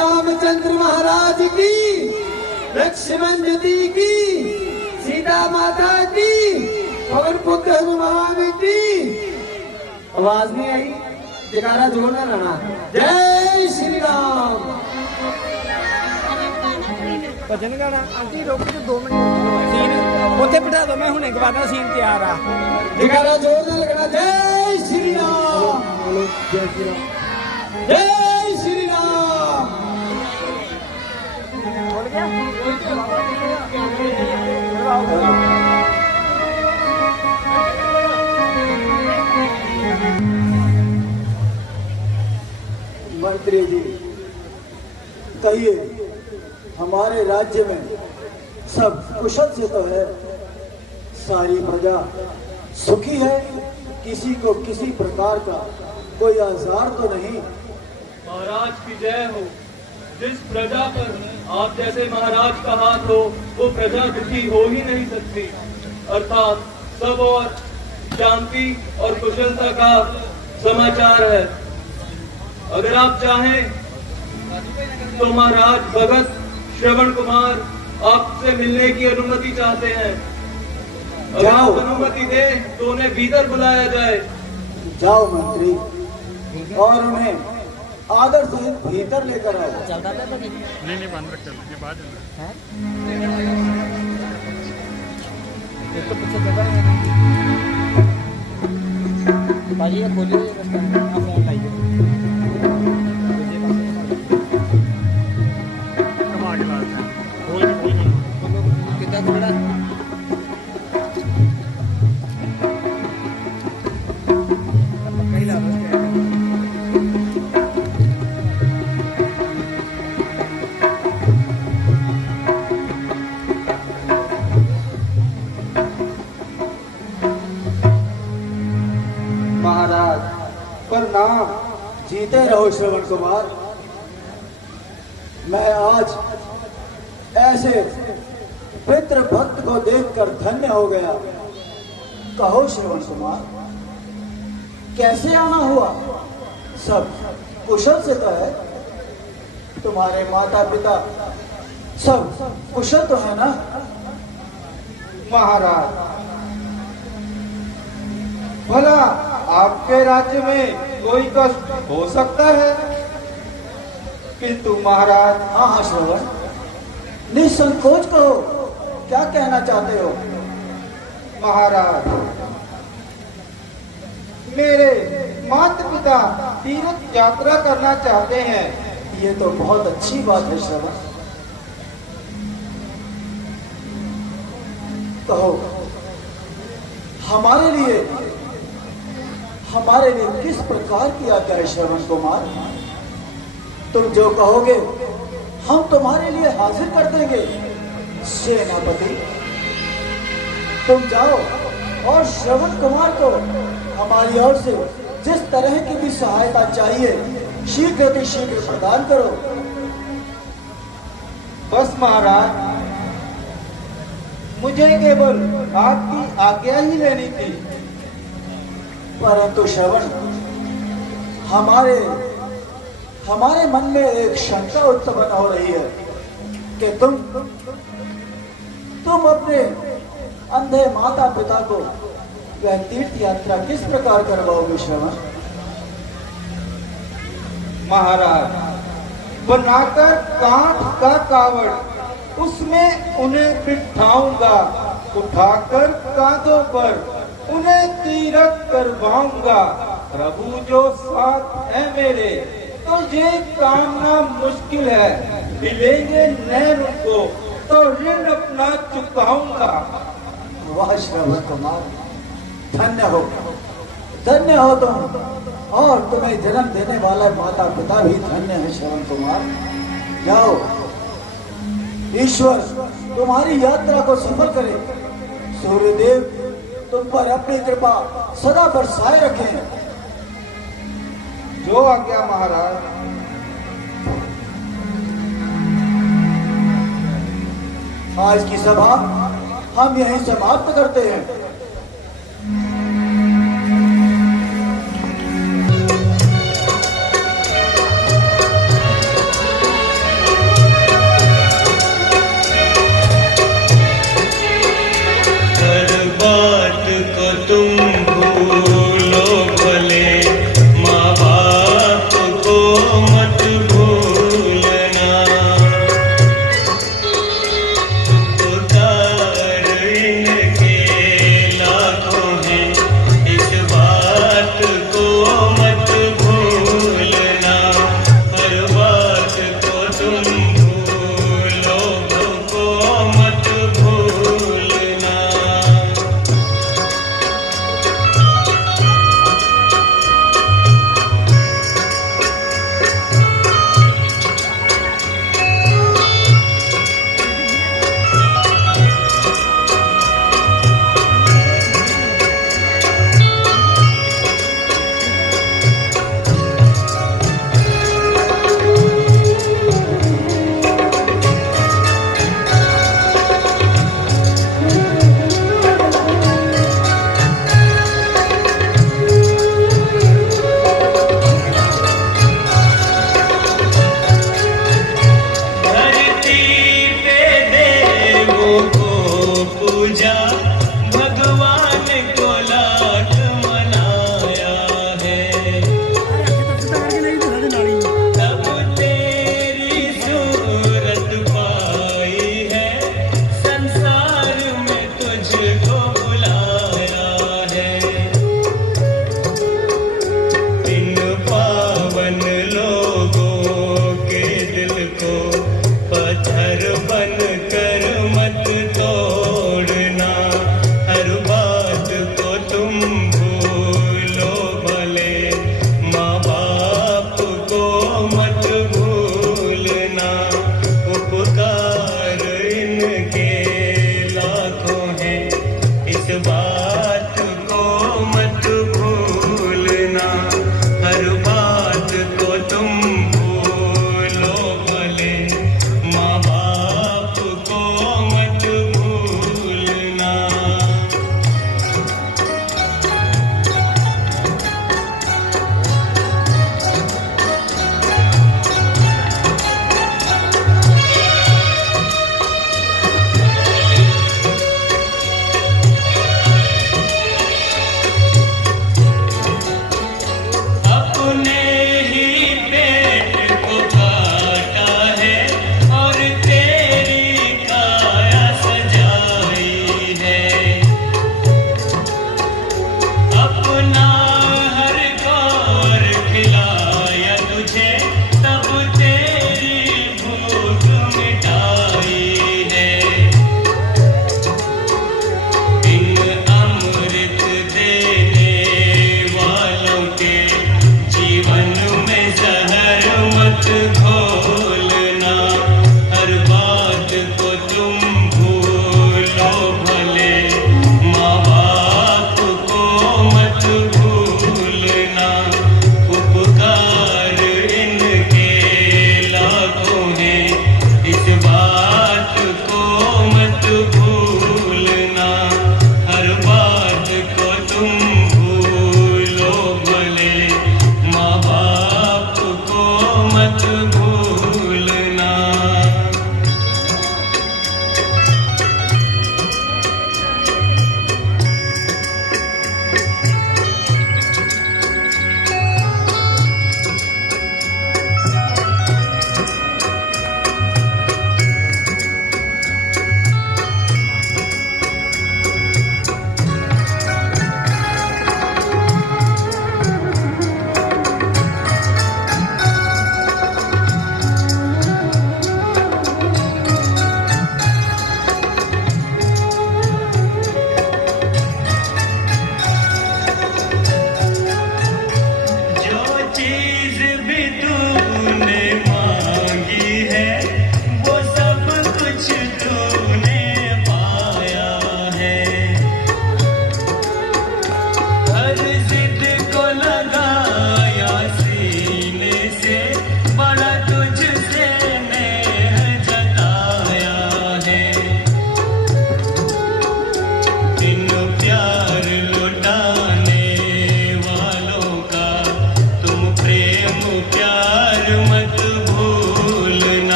रामचंद्र महाराज की, लक्ष्मण जी की, सीता माता की, पवन पुत्र हनुमान की। आवाज नहीं आई, जयकारा जोर ना लाना। जय श्री राम। भजन गाना आंटी रोक के 2 मिनट सीन उत्थे बिठा दो, मैं हुणे गवाना सीन तैयार आ। जयकारा जोर ना लगना। जय श्री राम, जय श्री राम, जय श्री राम। बोल गया मंत्री जी, कहिए हमारे राज्य में सब कुशल से तो है? सारी प्रजा सुखी है? किसी को किसी प्रकार का कोई आजार तो नहीं? महाराज की जय हो। जिस प्रजा पर आप जैसे महाराज का हाथ हो, वो प्रजा दुखी हो ही नहीं सकती। अर्थात सब और शांति और कुशलता का समाचार है। अगर आप चाहें तो महाराज भगत श्रवण कुमार आपसे मिलने की अनुमति चाहते हैं। अगर आप अनुमति दें तो उन्हें भीतर बुलाया जाए। जाओ मंत्री, और उन्हें आदर सहित भीतर लेकर आओ। नहीं बंद रख कर बाद तो पीछे जगह है भाई, ये खोलिए रास्ता, आप फोन लाइए आगे ला बोल कितना खड़ा महाराज प्रणाम। जीते रहो श्रवण कुमार। मैं आज ऐसे पितृ भक्त को देखकर धन्य हो गया। कहो श्रवण कुमार, कैसे आना हुआ? सब कुशल से तो है? तुम्हारे माता पिता सब कुशल तो है ना? महाराज, भला आपके राज्य में कोई कष्ट हो सकता है? किंतु महाराज। हाँ हाँ श्रवण, निसंकोच कहो, क्या कहना चाहते हो? महाराज, मेरे माता पिता तीर्थ यात्रा करना चाहते हैं। ये तो बहुत अच्छी बात है श्रवण। कहो, हमारे लिए किस प्रकार की आज्ञा है श्रवण कुमार? तुम जो कहोगे हम तुम्हारे लिए हाजिर कर देंगे। सेनापति, तुम जाओ और श्रवण कुमार को हमारी ओर से जिस तरह की भी सहायता चाहिए शीघ्र प्रदान करो। बस महाराज, मुझे केवल आपकी आज्ञा ही लेनी थी। परंतु श्रवण, हमारे मन में एक शंका उत्पन्न हो रही है कि तुम अपने अंधे माता पिता को वह तीर्थ यात्रा किस प्रकार करवाओगे श्रवण? महाराज, बनाकर कांठ का कावड़, उसमें उन्हें बिठाऊंगा, उठाकर कांधों पर उन्हें तीरथ करवाऊंगा। प्रभु जो साथ है मेरे, तो ये काम ना मुश्किल है। मिलेंगे नैन उनको तो ऋण अपना चुकाऊंगा। वाह श्रवण कुमार, धन्य हो तुम, और तुम्हें जन्म देने वाला माता पिता भी धन्य है श्रवण कुमार। जाओ, ईश्वर तुम्हारी यात्रा को सफल करे। सूर्यदेव तुम पर अपनी कृपा सदा बरसाए रखें। जो आज्ञा महाराज। आज की सभा हम यहीं समाप्त करते हैं।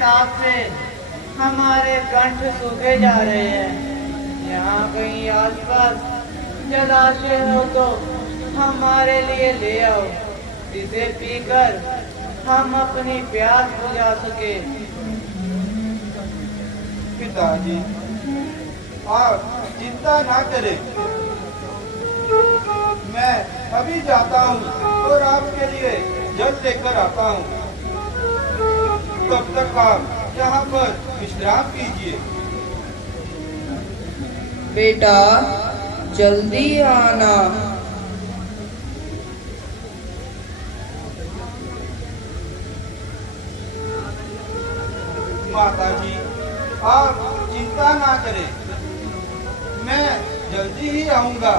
ताप से हमारे कंठ सूखे जा रहे हैं। यहाँ कहीं आसपास जलाशय हो तो हमारे लिए ले आओ, जिसे पीकर हम अपनी प्यास बुझा सके। पिताजी, आप चिंता ना करें, मैं अभी जाता हूँ और आपके लिए जल लेकर आता हूँ। तब तक आप यहाँ पर विश्राम कीजिए। बेटा जल्दी आना। माता जी, आप चिंता ना करें, मैं जल्दी ही आऊंगा।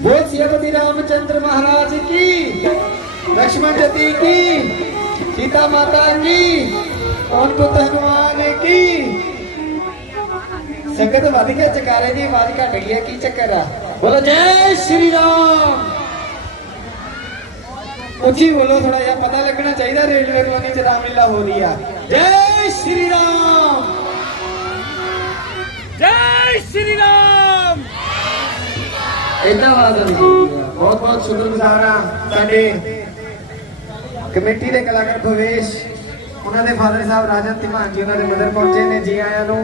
बोल श्री रामचंद्र महाराज की, लक्ष्मण जी की, सीता माता की, पवन पुत्र हनुमान की। संगत वध गया, जकारे की आवाज घट गई है, की चक्कर है? बोलो जय श्री राम। उची बोलो, थोड़ा या पता लगना चाहिए रेलवे कॉलोनी च रामलीला हो रही है। जय श्री राम, जय श्री राम। इतना आवाज आती है। बहुत बहुत शुक्रगुजार हाँ साडे कमेटी के कलाकार भवेश, उन्होंने फादर साहब राजन तिमान जी, उन्होंने मदर पहुंचे ने, जी आया नो।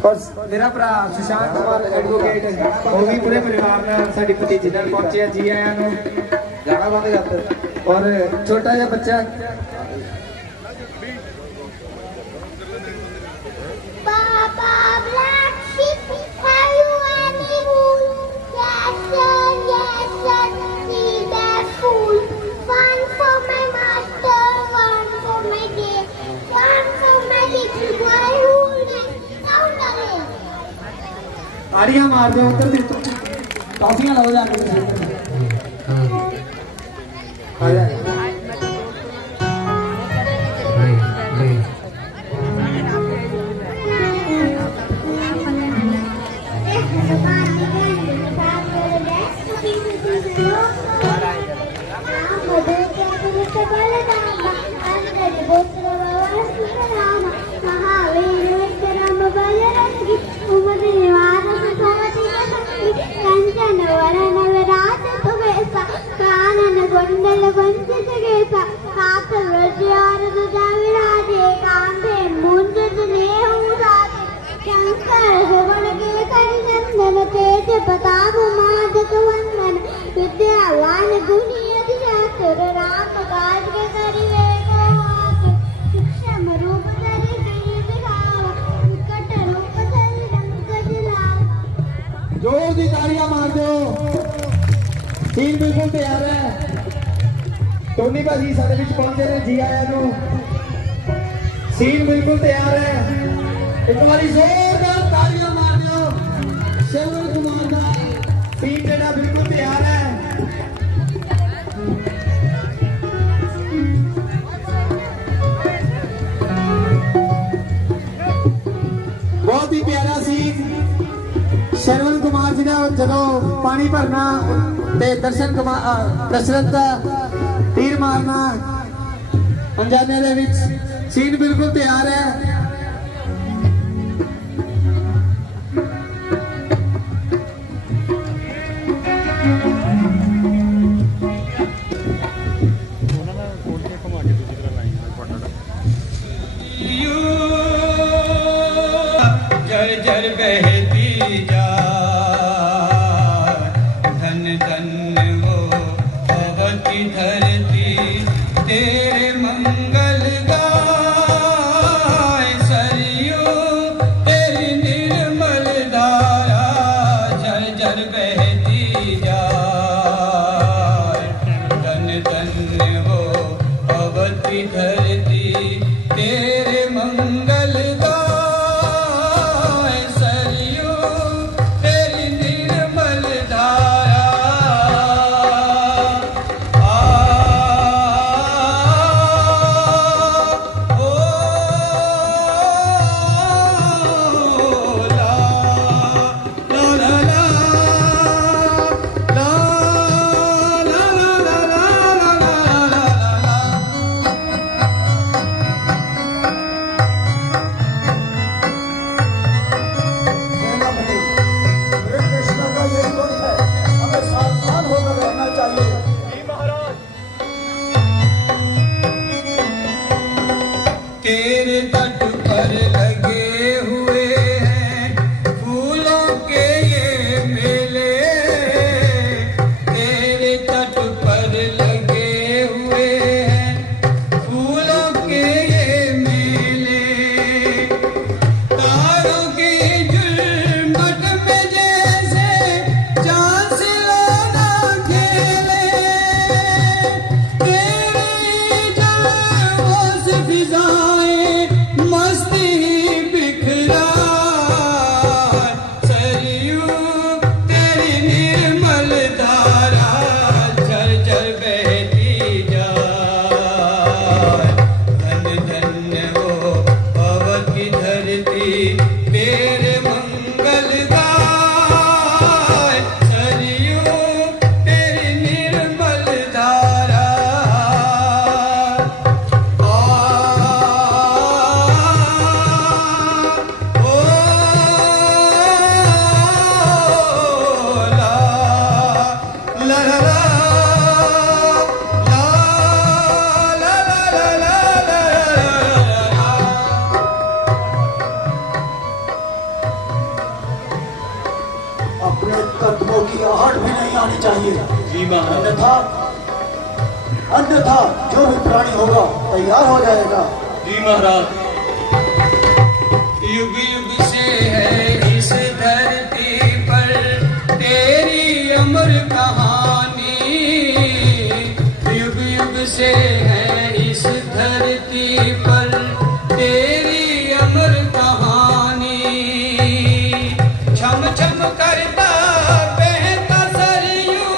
और मेरा भरा सुशांत कुमार एडवोकेट, वो भी पूरे परिवार ने साडी भतीजी नाल पहुंचे, जी आया नो। गाना बंद करते। और छोटा जा बच्चा Papa Black Sheep, have you any wool? Yes sir, see that fool. One for my master, one for my dear, one for my little boy who lives down the lane. आड़ियां मार दो उधर से, टॉफियां लो जाके। आ जा। కొండల వంచగేస కాత రజారదు దావిరాజే కాంతే ముంజనే ఊరాజే శంకర శివనకే కరినందన తేజ ప్రతాప మాధక వందన విద్యావాన్ గుణియతి శాస్త్ర రామ కాజ్య కరివే కోవాక शिक्षम रूप धरि वीर राव विकट रूप धरि रंग लावा। जोर दी तालियां मार दो। सीन बिल्कुल तैयार है। टोनी भाजी साडे विच पहुंचे ने, जी आया नु। सीन बिल्कुल तैयार है। एक बारी जोरदार तालियां मार दो। श्रवण कुमार दा सीन जेड़ा बिल्कुल तैयार है। बहुत ही प्यारा सीन श्रवण कुमार जी का जदों पानी भरना ते दर्शन कुमार दशरथ का तीर मारना अनजाने दे विच सीन बिल्कुल तैयार है। ਉਹਨਾਂ ਦਾ ਕੋਲ ਕੇ ਘੁਮਾ ਕੇ ਦੂਜੀ ਤਰ੍ਹਾਂ ਲਾਈਨ ਨਾਲ ਪੜਨਾ। जर जर बहती जा, धन धन हो अवती धरती, तेरे मंगल गाए अपने कदमों की आहट भी नहीं आनी चाहिए। जी महाराज। अन्यथा जो भी प्राणी होगा तैयार हो जाएगा। जी महाराज। युग युग से है इस धरती पर तेरी अमर कहानी, युग युग से है इस धरती पर तेरी अमर कहानी। छम छम करता बहता सरयू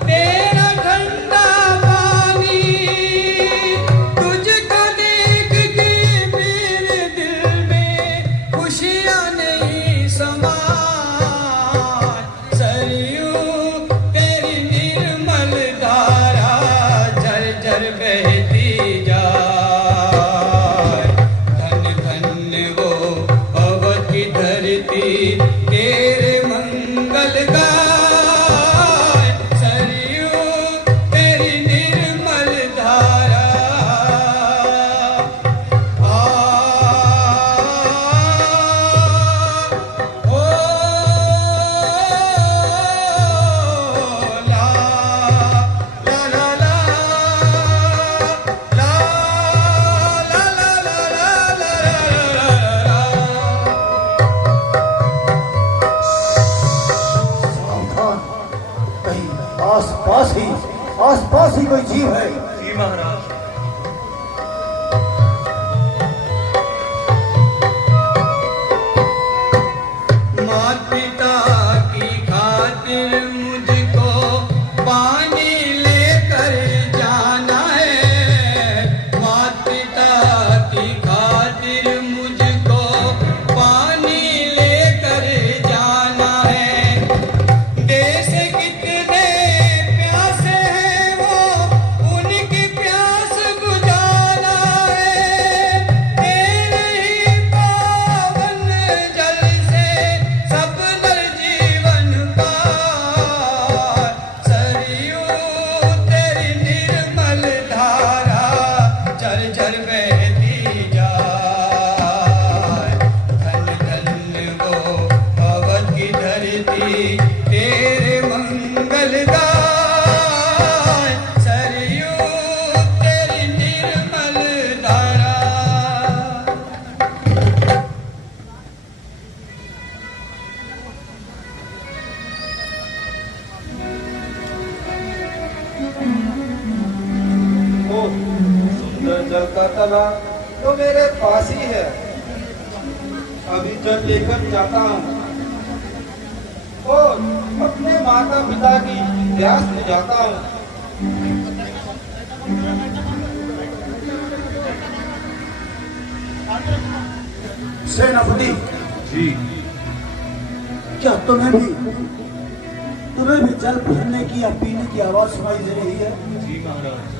तेरा ठंडा पानी, तुझको देख के मेरे दिल में खुशियाँ नहीं समा, सरयू तेरी निर्मल धारा झर झर बहती जाए। धन धन वो अवध की धरती तेरे मंगल गाए, सरयू तेरी निर्मल धारा। ओ ला ला ला ला ला ला ला ला सावधान, कहीं आस पास ही कोई जीव है। जी महाराज। माता पिता की खातिर मुझको पानी लेकर जाना है, माता पिता की खातिर मुझको पानी लेकर जाना है। देश कितने प्यासे हैं वो उनकी प्यास बुझाना है, तेरे ही पावन जल से सब नर जीवन पाए, सरयू तेरी निर्मल धारा झर झर बहती जाए। धन धन वो अवध की धरती तेरे मंगल गाए, सरयू तेरी निर्मल धारा। ओ सुंदर जल का तालाब तो मेरे पास ही है, अभी जल लेकर जाता हूँ और अपने माता पिता की प्यास बुझाता हूँ। सेनापति जी। क्या तुम्हें भी जल भरने की या पीने की आवाज सुनाई दे रही है? जी महाराज।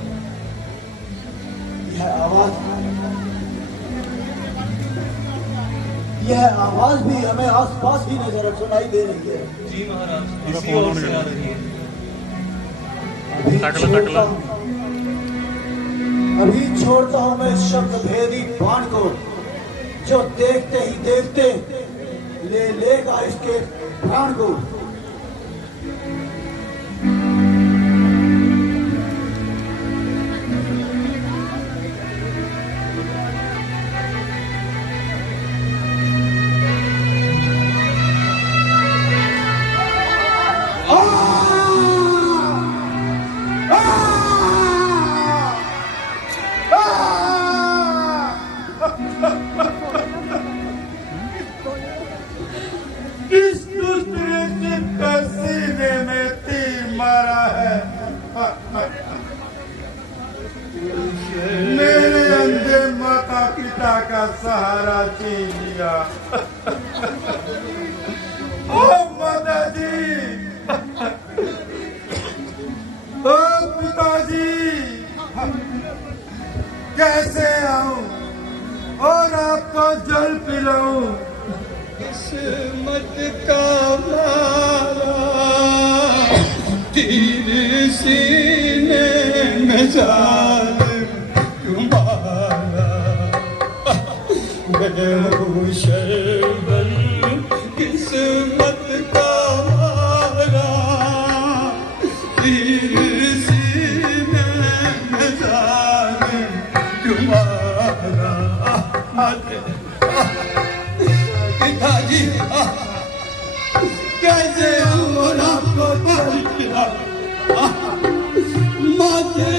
यह आवाज भी हमें आसपास ही नजर सुनाई दे रही है। जी महाराज। इसी ओर से आ रही है। अभी छोड़ता हूं मैं इस शब्द भेदी बाण को, जो देखते ही देखते ले लेगा इसके प्राण को। इस दुष्ट ने सीने में तीर मारा है, मेरे अंधे माता पिता का सहारा छीन लिया। ओ माता जी, ओ पिताजी, कैसे आऊं और आपको जल पिलाऊं? किस्मत का मारा तीर सीने में जालिम तुम्हारा, गए शर्बल किस्मत का मारा कैसे और आपको जल पिला माते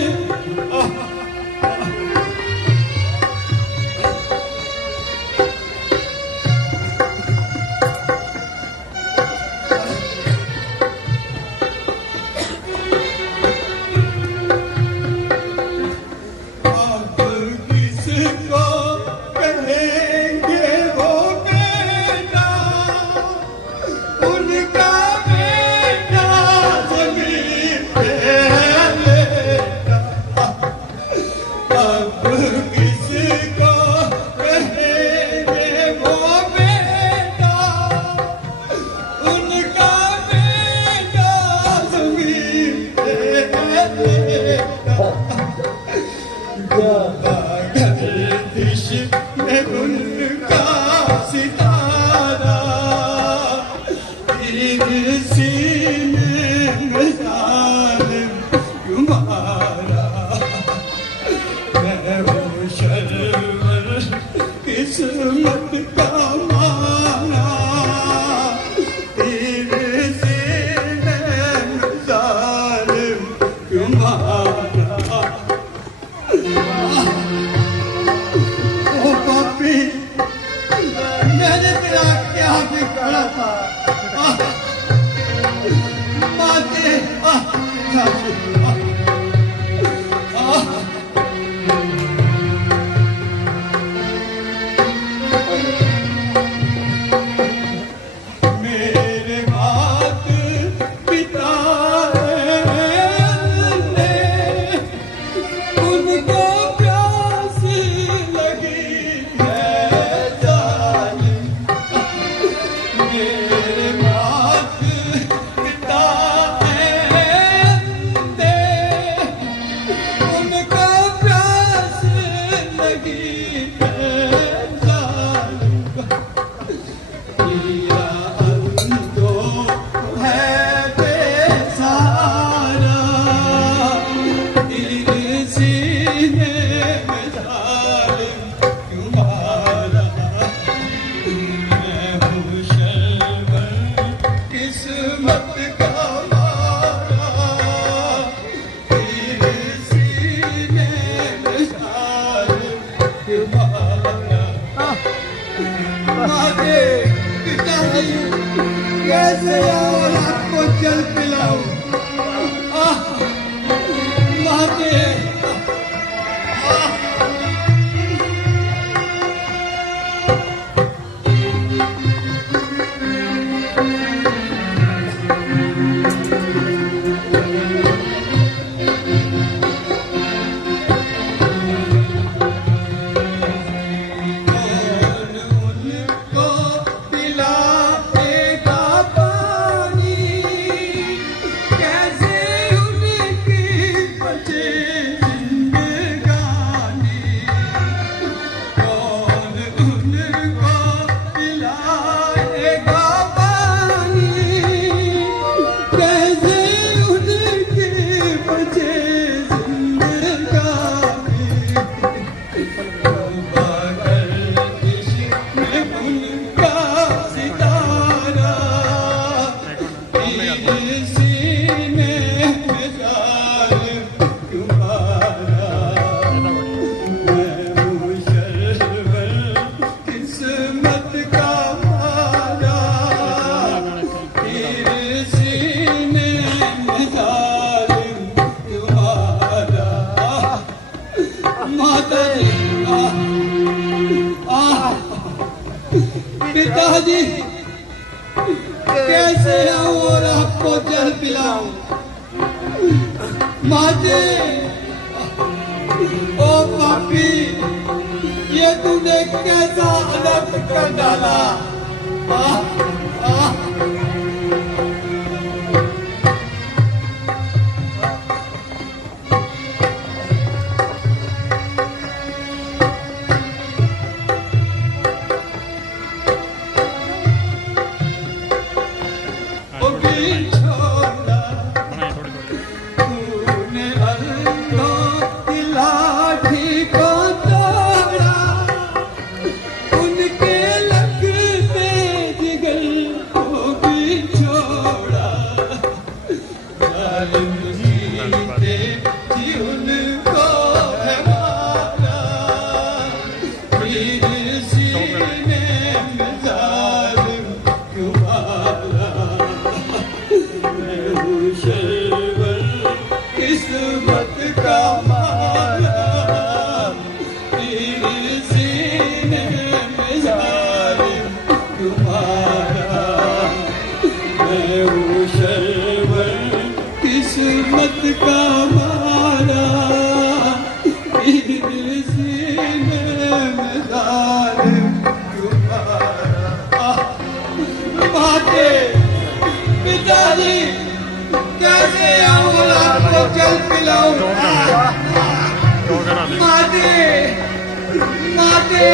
किस्मत का माना तेरे से जालिम क्यों मारा ओ पापी मैंने तेरा क्या बिगाड़ा था माते कैसे और आपको जल पिलाऊं माते पिताजी कैसे आऊं और आपको जल पिलाऊं माते ओ पापी ये तूने कैसा अनर्थ कर डाला उनके लगते जिगर हो किस्मत का मारा दिल सीने में दार तुम्हारा। माते पिताजी कैसे आऊं आपको जल पिलाऊं। माते माते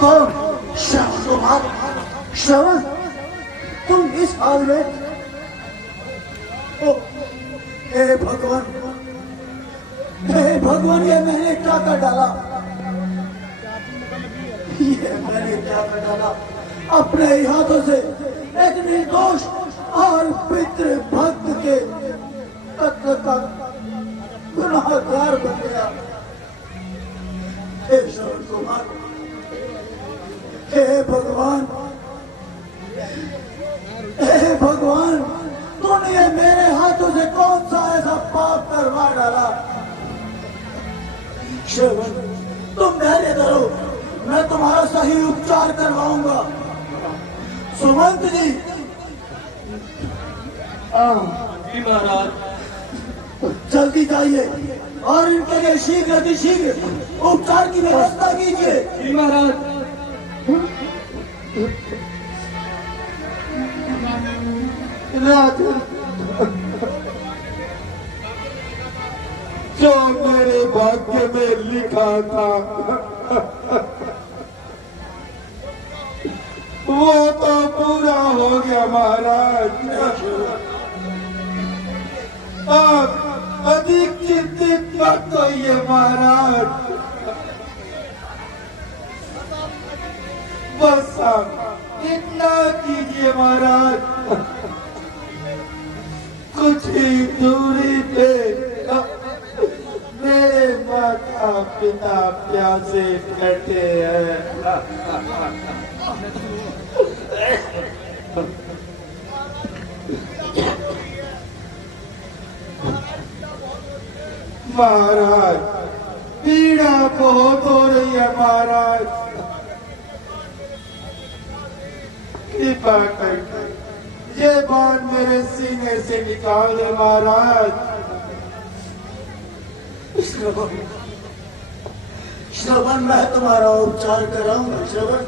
कौन? श्रवण कुमार? श्रवण, तुम इस हाल में? ओ, हे भगवान, हे भगवान, ये मैंने क्या कर डाला? ये मैंने क्या कर डाला? अपने ही हाथों से एक निर्दोष और पितृ भक्त के कत्ल का गुनाहगार बन गया। हे श्रवण कुमार, हे भगवान, हे भगवान, तूने मेरे हाथों से कौन सा ऐसा पाप करवा डाला? श्रवण, तुम धैर्य धरो, मैं तुम्हारा सही उपचार करवाऊंगा। सुमंत जी, जी महाराज। जल्दी जाइए और इनके लिए शीघ्र अतिशीघ्र उपचार की व्यवस्था कीजिए। जी महाराज। राजन, जो मेरे भाग्य में लिखा था वो तो पूरा हो गया महाराज। आप अधिक चिंतित मत होइए महाराज। बस आप इतना कीजिए महाराज, कुछ ही दूरी पे मेरे माता पिता प्यासे बैठे हैं। महाराज, पीड़ा बहुत हो रही है महाराज, कृपा करके ये बात मेरे सीने से निकाल दे महाराज। श्रवण, मैं तुम्हारा उपचार कराऊंगा। श्रवण,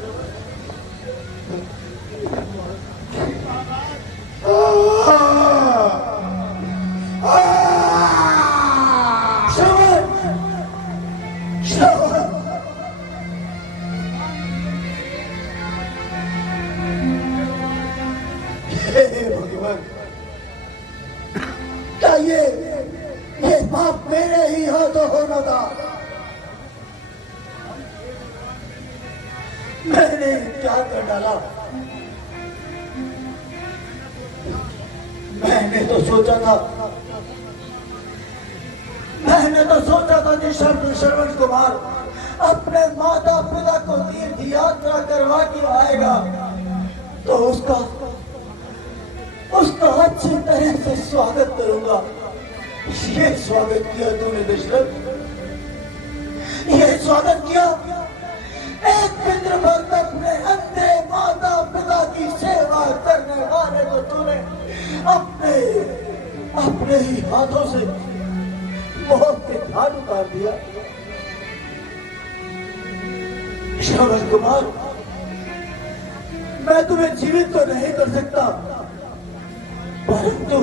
श्रवण, श्रवण, हे भगवान, क्या ये पाप मेरे ही हाथों होना था? मैंने क्या कर डाला? मैंने तो सोचा था कि श्रवण कुमार अपने माता पिता को तीर्थ यात्रा करवा के आएगा तो उसका अच्छी तरह से स्वागत करूंगा। ये स्वागत किया तूने दशरथ, ये स्वागत किया। एक पितृभक्त अपने अंधे माता पिता की सेवा करने वाले को तूने अपने ही हाथों से मौत के घाट उतार दिया। श्रवण कुमार, मैं तुम्हें जीवित तो नहीं कर सकता, परंतु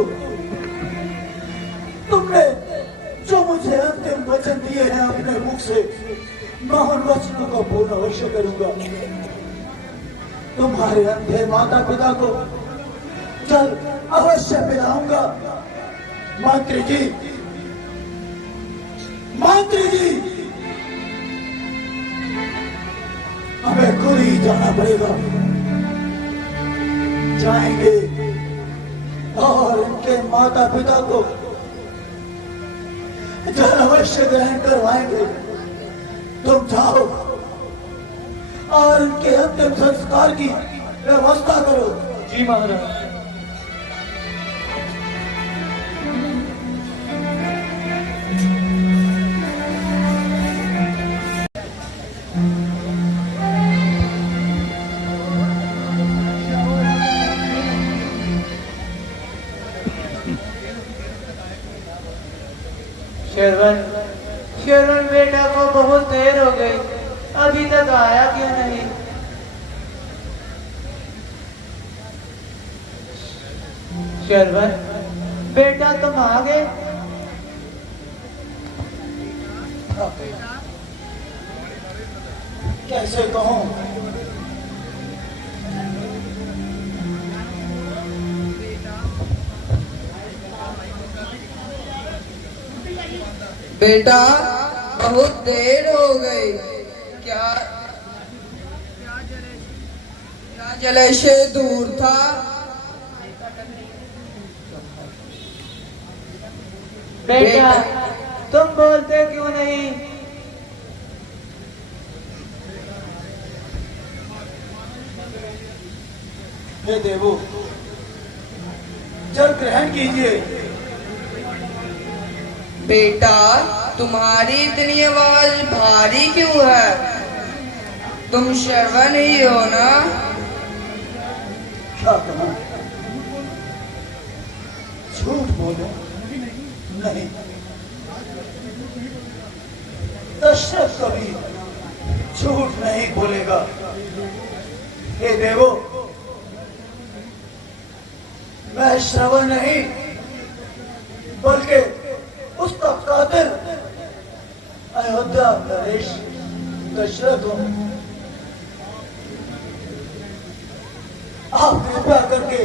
तुमने जो मुझे अंतिम वचन दिए हैं अपने मुख से, मैं उन वचनों को पूर्ण अवश्य करूंगा। तुम्हारे अंधे माता पिता को जल अवश्य पिलाऊंगा। मंत्री जी, हमें कुरी जाना पड़ेगा। जाएंगे और उनके माता पिता को जल अवश्य ग्रहण करवाएंगे। तुम जाओ और उनके अंतिम संस्कार की व्यवस्था करो। जी महाराज। श्रवण श्रवण बेटा को बहुत देर हो गई, अभी तक आया क्यों नहीं? श्रवण बेटा तुम आ गए? कैसे कहूँ? बेटा बहुत देर हो गई, क्या जलाशय दूर था? बेटा तुम बोलते क्यों नहीं? हे देवो, जल ग्रहण कीजिए। बेटा तुम्हारी इतनी आवाज भारी क्यों है? तुम श्रवण ही हो ना? क्या कहूँ? झूठ बोलो नहीं, दशरथ कभी झूठ नहीं बोलेगा। हे देवो, मैं श्रवण नहीं बल्कि उसका कातिल अयोध्या नरेश दशरथ हूं। आप कृपया करके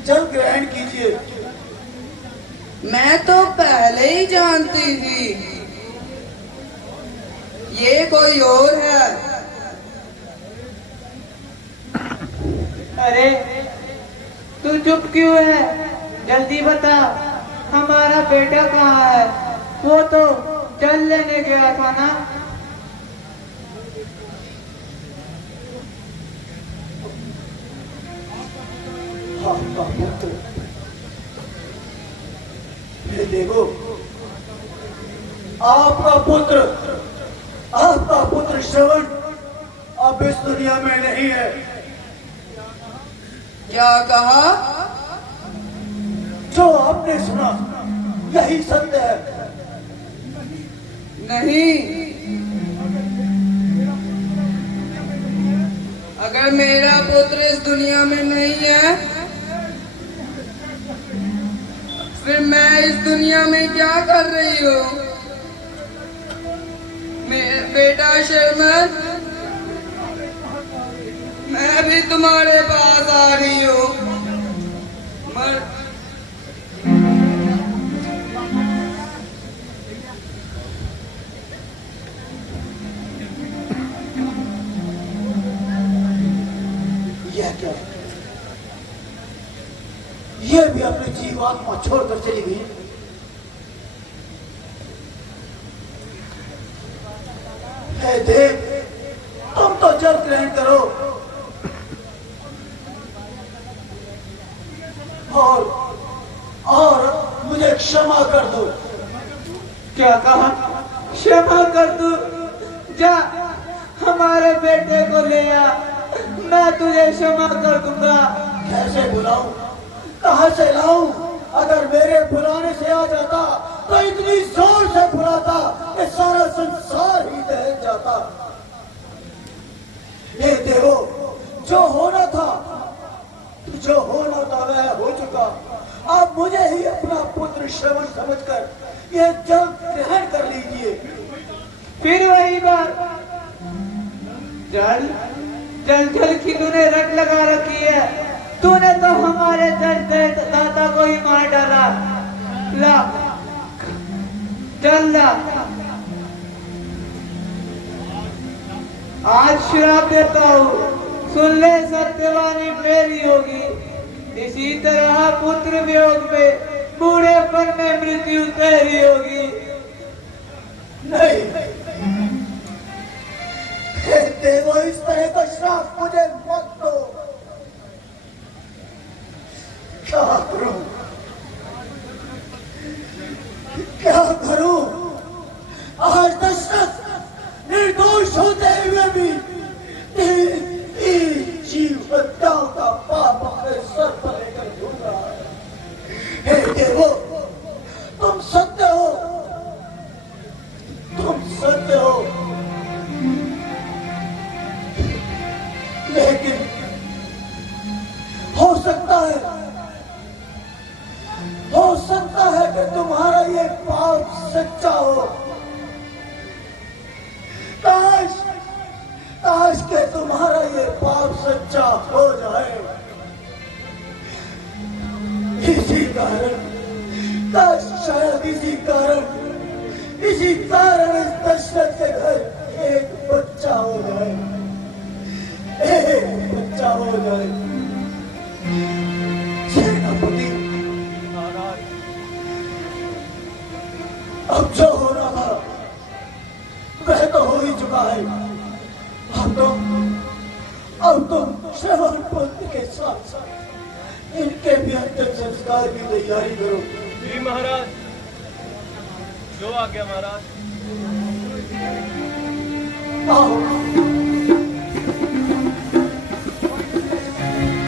जल ग्रहण कीजिए। मैं तो पहले ही जानती थी ये कोई और है। अरे तू चुप क्यों है? जल्दी बता, हमारा बेटा कहाँ है? वो तो जल लेने गया था ना? आपका पुत्र, हे देवो, आपका पुत्र श्रवण अब इस दुनिया में नहीं है। क्या कहा? जो आपने सुना यही सत्य है। नहीं, अगर मेरा पुत्र इस दुनिया में नहीं है फिर मैं इस दुनिया में क्या कर रही हूँ? मेरा बेटा शर्मन, मैं भी तुम्हारे पास आ रही हूँ। यह क्या? यह भी अपनी जीवात्मा छोड़कर चली गई। हे देव, तुम तो जल ग्रहण करो और मुझे क्षमा कर दो। क्या कहा? क्षमा कर दो? जा हमारे बेटे को ले आ, मैं तुझे क्षमा कर दूंगा। कैसे बुलाऊं? कहां से लाऊं? अगर मेरे बुलाने से आ जाता तो इतनी जोर से बुलाता कि सारा संसार ही दहक जाता। ये देवो, जो होना था वह हो चुका। अब मुझे ही अपना पुत्र श्रवण समझकर यह जल ग्रहण कर लीजिए। फिर वही बात, जल जल जल की तूने रट लगा रखी है। तूने तो हमारे दादा को ही मार डाला। ला चल ला, आज श्राप देता हूँ, सुन ले सत्यवानी मेरी होगी। इसी तरह पुत्र वियोग में बूढ़ेपन में मृत्यु तेरी होगी। नहीं, हे देवो, इस तरह का श्राप मुझे मत दो। क्या करूं? क्या करूं? आज दशरथ निर्दोष होते हुए भी जीव हत्याओं का पाप अपने सर पर लेकर घूम रहा है। हे देवो, तुम सत्य हो कि तुम्हारा ये पाप सच्चा हो जाए। इसी कारण शायद इसी कारण इस दशरथ के घर एक बच्चा हो जाए, एक बच्चा हो जाए। सेनापति, अब जो हो रहा था वह तो हो ही चुका है। अब तुम श्रवण पुत्र के साथ साथ इनके भी अंतिम संस्कार की तैयारी करो। जी महाराज, जो आज्ञा महाराज। आओ।